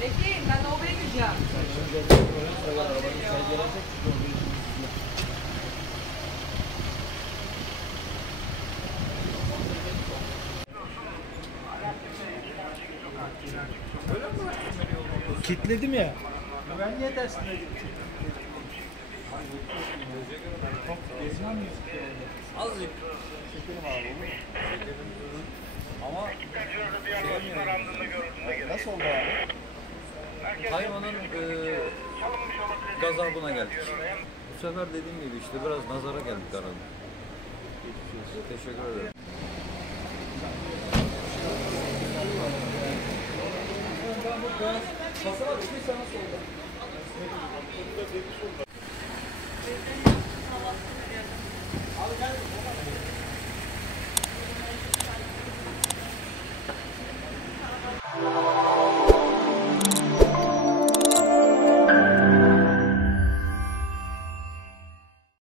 Peki ben oraya gideceğim. Kilitledim ya. Ben niye tersine gittim? Gezmem mi? Azıcık şekerim abi olur mu? Ama Nasıl oldu abi? hayvanın gazabına geldik. Bu sefer dediğim gibi işte biraz nazara geldik arada. Teşekkür ederim. Kasaba çıkıysa nasıl oldu? Abi gel.